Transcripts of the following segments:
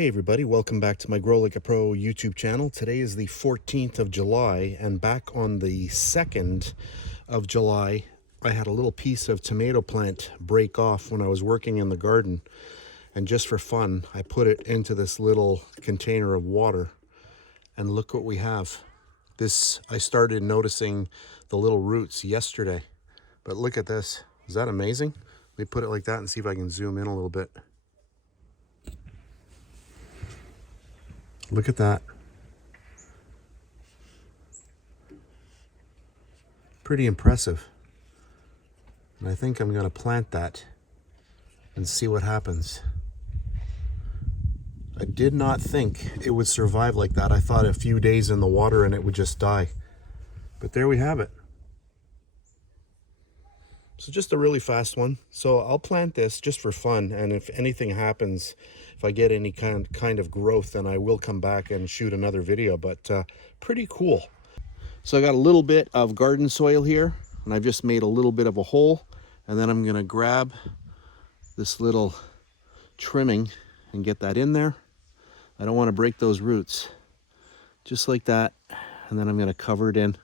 Hey everybody, welcome back to my Grow Like a Pro YouTube channel. Today is the 14th of July, and back on the 2nd of July, I had a little piece of tomato plant break off when I was working in the garden. And just for fun, I put it into this little container of water, and look what we have. I started noticing the little roots yesterday, but look at this. Is that amazing? Let me put it like that and see if I can zoom in a little bit. Look at that. Pretty impressive. And I think I'm going to plant that and see what happens. I did not think it would survive like that. I thought a few days in the water and it would just die. But there we have it. So just a really fast one. So I'll plant this just for fun, and if anything happens, if I get any kind of growth, then I will come back and shoot another video. But pretty cool. So I got a little bit of garden soil here, and I've just made a little bit of a hole, and then I'm gonna grab this little trimming and get that in there. I don't want to break those roots. Just like that, and then I'm gonna cover it in,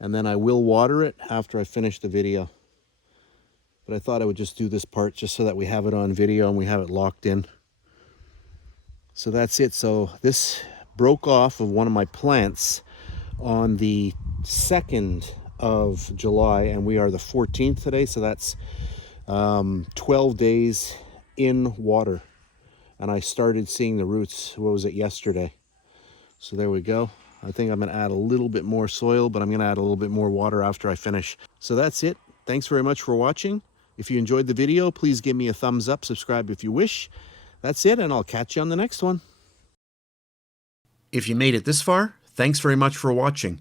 and then I will water it after I finish the video. But I thought I would just do this part just so that we have it on video and we have it locked in. So that's it. So this broke off of one of my plants on the 2nd of July, and we are the 14th today. So that's 12 days in water. And I started seeing the roots, what was it, yesterday. So there we go. I think I'm gonna add a little bit more soil, but I'm gonna add a little bit more water after I finish. So that's it. Thanks very much for watching. If you enjoyed the video, please give me a thumbs up, subscribe if you wish. That's it, and I'll catch you on the next one. If you made it this far, thanks very much for watching.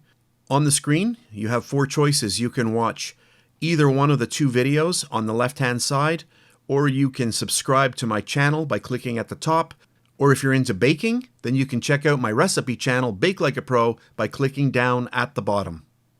On the screen, you have 4 choices. You can watch either one of the 2 videos on the left-hand side, or you can subscribe to my channel by clicking at the top. Or if you're into baking, then you can check out my recipe channel, Bake Like a Pro, by clicking down at the bottom.